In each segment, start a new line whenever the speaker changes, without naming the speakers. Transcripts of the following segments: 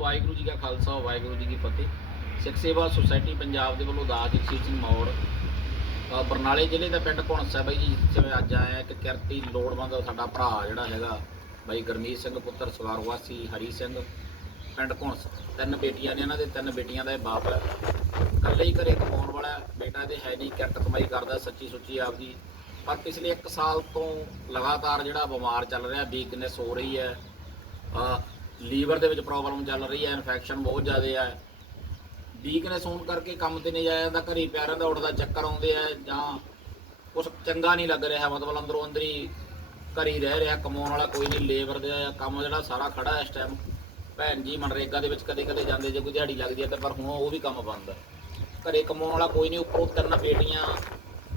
ਵਾਹਿਗੁਰੂ ਜੀ ਕਾ ਖਾਲਸਾ, ਵਾਹਿਗੁਰੂ ਜੀ ਕੀ ਫਤਿਹ। ਸਿੱਖ ਸੇਵਾ ਸੁਸਾਇਟੀ ਪੰਜਾਬ ਦੇ ਵੱਲੋਂ ਦਾਸ ਜਗਸੀਰ ਸਿੰਘ ਮੌੜ ਬਰਨਾਲੇ ਜ਼ਿਲ੍ਹੇ ਦਾ ਪਿੰਡ ਘੁਣਸਾ ਬਾਈ ਜੀ ਜਿਵੇਂ ਅੱਜ ਆਇਆ, ਇੱਕ ਕਿਰਤੀ ਲੋੜਵੰਦ ਸਾਡਾ ਭਰਾ ਜਿਹੜਾ ਹੈਗਾ ਬਾਈ ਗਰਮੀਤ ਸਿੰਘ, ਪੁੱਤਰ ਸਵਾਰ ਵਾਸੀ ਹਰੀ ਸਿੰਘ, ਪਿੰਡ ਘੁਣਸ। ਤਿੰਨ ਬੇਟੀਆਂ ਨੇ ਇਹਨਾਂ ਦੇ, ਤਿੰਨ ਬੇਟੀਆਂ ਦਾ ਇਹ ਬਾਪ ਹੈ। ਇਕੱਲੇ ਹੀ ਘਰੇ ਕਮਾਉਣ ਵਾਲਾ ਬੇਟਾ ਦੇ ਹੈ ਨਹੀਂ, ਕਿਰਤ ਕਮਾਈ ਕਰਦਾ, ਸੱਚੀ ਸੁੱਚੀ ਆਪਦੀ। ਪਰ ਪਿਛਲੇ 1 ਸਾਲ ਤੋਂ ਲਗਾਤਾਰ ਜਿਹੜਾ ਬਿਮਾਰ ਚੱਲ ਰਿਹਾ ਵੀਕਨੈਸ ਹੋ ਰਹੀ ਹੈ। ਲੀਵਰ ਦੇ ਵਿੱਚ ਪ੍ਰੋਬਲਮ ਚੱਲ ਰਹੀ ਹੈ, ਇਨਫੈਕਸ਼ਨ ਬਹੁਤ ਜ਼ਿਆਦਾ ਹੈ। ਵੀਕਨੈਸ ਹੋਣ ਕਰਕੇ ਕੰਮ ਤੇ ਨਹੀਂ ਜਾਇਆ ਜਾਂਦਾ, ਘਰੀ ਪਿਆ ਰਹਿੰਦਾ, ਉੱਠਦਾ ਚੱਕਰ ਆਉਂਦੇ ਆ ਜਾਂ ਕੁਝ ਚੰਗਾ ਨਹੀਂ ਲੱਗ ਰਿਹਾ, ਮਤਲਬ ਅੰਦਰੋਂ ਅੰਦਰੀ ਘਰੀ ਰਹਿ ਰਿਹਾ, ਕਮਾਉਣ ਵਾਲਾ ਕੋਈ ਨਹੀਂ, ਲੇਬਰ ਦਾ ਕੰਮ ਜਿਹੜਾ ਸਾਰਾ ਖੜਾ ਹੈ ਇਸ ਟਾਈਮ ਭੈਣ ਜੀ ਮਨਰੇਗਾ ਦੇ ਵਿੱਚ ਕਦੇ ਕਦੇ ਜਾਂਦੇ, ਜੇ ਕੋਈ ਦਿਹਾੜੀ ਲੱਗਦੀ ਹੈ ਤਾਂ ਪਰ ਹੁਣ ਉਹ ਵੀ ਕੰਮ ਬੰਦ ਹੈ। ਘਰੇ ਕਮਾਉਣ ਵਾਲਾ ਕੋਈ ਨਹੀਂ, ਉੱਪਰੋਂ ਤਿੰਨ ਬੇਟੀਆਂ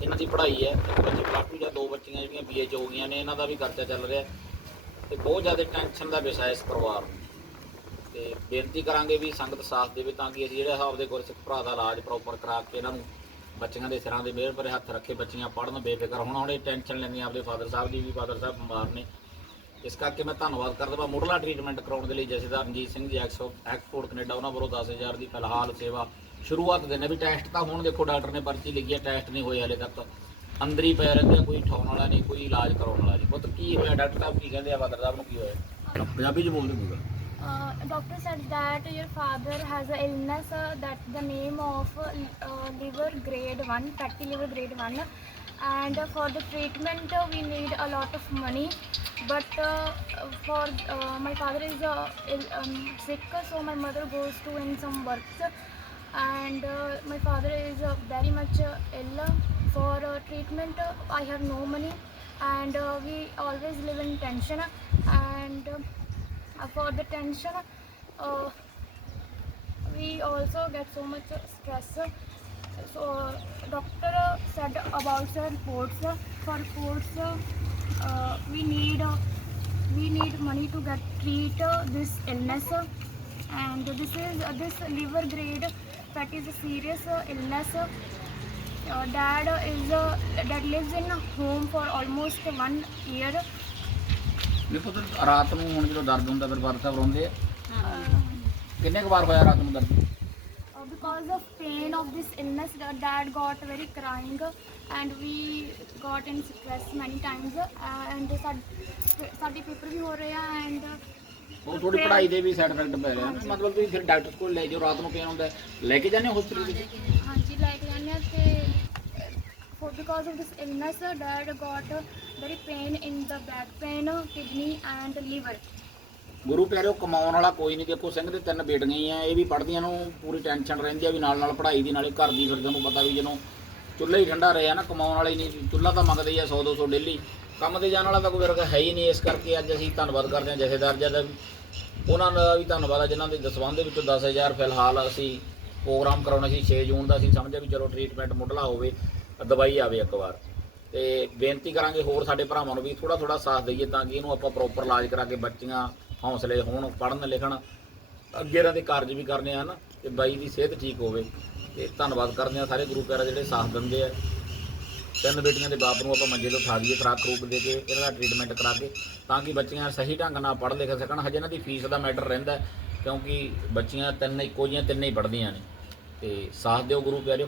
ਇਹਨਾਂ ਦੀ ਪੜ੍ਹਾਈ ਹੈ ਬੱਚੇ ਪਲੱਸ ਟੂ ਜਾਂ ਦੋ ਬੱਚੀਆਂ ਜਿਹੜੀਆਂ ਬੀਏ ਚ ਹੋ ਗਈਆਂ ਨੇ, ਇਹਨਾਂ ਦਾ ਵੀ ਖਰਚਾ ਚੱਲ ਰਿਹਾ। ਤੇ ਬਹੁਤ ਜ਼ਿਆਦਾ ਟੈਨਸ਼ਨ ਦਾ ਵਿਸ਼ਾ ਹੈ ਇਸ ਪਰਿਵਾਰ ਨੂੰ। ਤੇ ਬੇਨਤੀ ਕਰਾਂਗੇ ਵੀ ਸੰਗਤ ਸਾਥ ਦੇਵੇ ਤਾਂ ਕਿ ਅਸੀਂ ਜਿਹੜੇ ਹਿਸਾਬ ਦੇ ਗੁਰਸਿੱਖ ਭਰਾ ਦਾ ਇਲਾਜ ਪ੍ਰੋਪਰ ਕਰਾ ਕੇ ਇਹਨਾਂ ਨੂੰ ਬੱਚੀਆਂ ਦੇ ਸਿਰਾਂ ਦੇ ਮਿਹਰ ਭਰੇ ਹੱਥ ਰੱਖੇ, ਬੱਚੀਆਂ ਪੜ੍ਹਨ, ਬੇਫਿਕਰ ਹੁਣ। ਹੁਣ ਇਹ ਟੈਨਸ਼ਨ ਲੈਂਦੀਆਂ ਆਪਦੇ ਫਾਦਰ ਸਾਹਿਬ ਦੀ ਵੀ ਫਾਦਰ ਸਾਹਿਬ ਬਿਮਾਰ ਨੇ। ਇਸ ਕਰਕੇ ਮੈਂ ਧੰਨਵਾਦ ਕਰਦਾ ਹਾਂ ਮੁੱਢਲਾ ਟ੍ਰੀਟਮੈਂਟ ਕਰਾਉਣ ਦੇ ਲਈ ਜਥੇਦਾਰ Ranjit Singh ji exo export Canada, ਉਹਨਾਂ ਵੱਲੋਂ 10000 ਦੀ ਫਿਲਹਾਲ ਸੇਵਾ ਸ਼ੁਰੂਆਤ ਦੇ ਨੇ। ਵੀ ਟੈਸਟ ਤਾਂ ਹੁਣ ਦੇਖੋ ਡਾਕਟਰ ਨੇ ਪਰਚੀ ਲਿਖੀ ਹੈ ਟੈਸਟ ਨਹੀਂ ਹੋਏ ਹਲੇ ਤੱਕ। ਅੰਦਰ ਹੀ ਰਹਿੰਦੇ ਆ, ਕੋਈ ਠਾਉਣ ਵਾਲਾ ਨਹੀਂ ਕੋਈ ਇਲਾਜ ਕਰਾਉਣ ਵਾਲਾ ਨਹੀਂ ਪੁੱਤ ਕੀ ਹੋਇਆ ਡਾਕਟਰ ਸਾਹਿਬ ਕੀ ਕਹਿੰਦੇ ਆ ਫਾਦਰ ਸਾਹਿਬ ਨੂੰ ਕੀ ਹੋਇਆ ਪੰਜਾਬੀ ਚ ਬੋਲਦੇ
Uh, doctor said that your father has a illness uh, that the name of uh, liver grade 1 fatty liver grade 1 and uh, for the treatment uh, we need a lot of money but uh, for uh, my father is uh, ill, um, sick so my mother goes to in some works and uh, my father is uh, very much uh, ill for uh, treatment uh, i have no money. And uh, we always live in tension and uh, for the tension uh, we also get so much stress. So doctor said about the reports uh, for reports we need we need money to get treat this illness. And this is this liver grade that is a serious illness uh, uh, dad is uh, dad lives in a home for almost one year
ਨਹੀਂ ਪੁੱਤ ਰਾਤ ਨੂੰ ਹੁਣ ਜਦੋਂ ਦਰਦ ਹੁੰਦਾ ਫਿਰ father ਸਾਹਿਬ ਰੋਂਦੇ ਆ
uh,
ਕਿੰਨੇ ਕੁ ਵਾਰ ਹੋਇਆ ਰਾਤ ਨੂੰ ਦਰਦ
Uh, because of pain of this illness, the dad got very crying and we got in stress many times uh, and ਸਾਡ- ਸਾਡੇ ਪੇਪਰ ਵੀ ਹੋ ਰਹੇ ਆ and
ਉਹ ਥੋੜੀ ਪੜ੍ਹਾਈ ਦੇ ਵੀ ਸਾਈਡ ਇਫੈਕਟ ਪੈ ਰਿਹਾ ਨਾ ਮਤਲਬ ਤੁਸੀਂ ਫਿਰ ਡਾਕਟਰ ਕੋਲ ਲੈ ਜਾਓ ਰਾਤ ਨੂੰ ਪੇਨ ਹੁੰਦਾ ਹੈ, ਲੈ ਕੇ ਜਾਂਦੇ ਹਸਪੀਟਲ ਵਿੱਚ
ਹਾਂਜੀ ਲੈ ਕੇ ਜਾਂਦੇ ਆ ਤੇ because of this illness dad got very pain in the back pain, kidney and liver.
ਗੁਰੂ ਪਿਆਰਿਓ, ਕਮਾਉਣ ਵਾਲਾ ਕੋਈ ਨਹੀਂ ਦੇਖੋ ਸਿੰਘ ਦੇ ਤਿੰਨ ਬੇਟੀਆਂ ਹੀ ਆ, ਇਹ ਵੀ ਪੜ੍ਹਦੀਆਂ ਨੂੰ ਪੂਰੀ ਟੈਨਸ਼ਨ ਰਹਿੰਦੀ ਆ ਵੀ ਨਾਲ ਨਾਲ ਪੜ੍ਹਾਈ ਦੀ, ਨਾਲੇ ਘਰ ਦੀ ਫਿਰ ਤੁਹਾਨੂੰ ਪਤਾ ਵੀ ਜਦੋਂ ਚੁੱਲ੍ਹਾ ਹੀ ਠੰਡਾ ਰਿਹਾ ਨਾ, ਕਮਾਉਣ ਵਾਲੇ ਨਹੀਂ ਚੁੱਲ੍ਹਾ ਤਾਂ ਮੰਗਦੇ ਹੀ ਆ 100 200 ਡੇਲੀ। ਕੰਮ ਤੇ ਜਾਣ ਵਾਲਾ ਤਾਂ ਕੋਈ ਵਰਗਾ ਹੈ ਹੀ ਨਹੀਂ ਇਸ ਕਰਕੇ ਅੱਜ ਅਸੀਂ ਧੰਨਵਾਦ ਕਰਦੇ ਹਾਂ ਜਥੇਦਾਰ ਜੀ ਦਾ ਵੀ ਉਹਨਾਂ ਦਾ ਵੀ ਧੰਨਵਾਦ ਆ, ਜਿਨ੍ਹਾਂ ਦੇ ਦਸਵੰਧ ਦੇ ਵਿੱਚੋਂ 10000 ਫਿਲਹਾਲ ਅਸੀਂ ਪ੍ਰੋਗਰਾਮ ਕਰਾਉਣਾ ਸੀ 6 ਜੂਨ ਦਾ ਅਸੀਂ ਸਮਝਿਆ ਵੀ ਚਲੋ ਟ੍ਰੀਟਮੈਂਟ ਮੁੱਢਲਾ ਹੋਵੇ। ਦਵਾਈ ਆਵੇ ਇੱਕ ਵਾਰ। ਤੇ ਬੇਨਤੀ ਕਰਾਂਗੇ ਹੋਰ ਸਾਡੇ ਭਰਾਵਾਂ ਨੂੰ ਵੀ ਥੋੜਾ ਥੋੜਾ ਸਾਥ ਦਈਏ ਤਾਂ ਕਿ ਇਹਨੂੰ ਆਪਾਂ ਪ੍ਰੋਪਰ ਇਲਾਜ ਕਰਾ ਕੇ ਬੱਚੀਆਂ ਹੌਸਲੇ ਹੋਣ, ਪੜ੍ਹਨ, ਲਿਖਣ, ਅੱਗੇ ਇਹਨਾਂ ਦੇ ਕਾਰਜ ਵੀ ਕਰਨੇ ਹਨ ਤੇ ਬਾਈ ਦੀ ਸਿਹਤ ਠੀਕ ਹੋਵੇ। ਤੇ ਧੰਨਵਾਦ ਕਰਦੇ ਆ ਸਾਰੇ ਗੁਰੂ ਪਿਆਰਾ ਜਿਹੜੇ ਸਾਥ ਦਿੰਦੇ ਆ। ਤਿੰਨ ਬੇਟੀਆਂ ਦੇ ਬਾਪ ਨੂੰ ਆਪਾਂ ਮੰਜੇ ਤੋਂ ਉਠਾ ਦਈਏ, ਖਰਾਕ ਰੂਪ ਦੇ ਕੇ ਇਹਨਾਂ ਦਾ ਟ੍ਰੀਟਮੈਂਟ ਕਰਾ ਕੇ ਤਾਂ ਕਿ ਬੱਚੀਆਂ ਸਹੀ ਢੰਗ ਨਾਲ ਪੜ੍ਹ ਲਿਖ ਸਕਣ। ਹਜੇ ਇਹਨਾਂ ਦੀ ਫੀਸ ਦਾ ਮੈਟਰ ਰਹਿੰਦਾ ਕਿਉਂਕਿ ਬੱਚੀਆਂ ਤਿੰਨ ਇੱਕੋ ਜਿਹੀਆਂ ਤਿੰਨੇ ਹੀ ਪੜ੍ਹਦੀਆਂ ਨੇ। ਤੇ ਸਾਥ ਦਿਓ ਗੁਰੂ ਪਿਆਰਿਓ।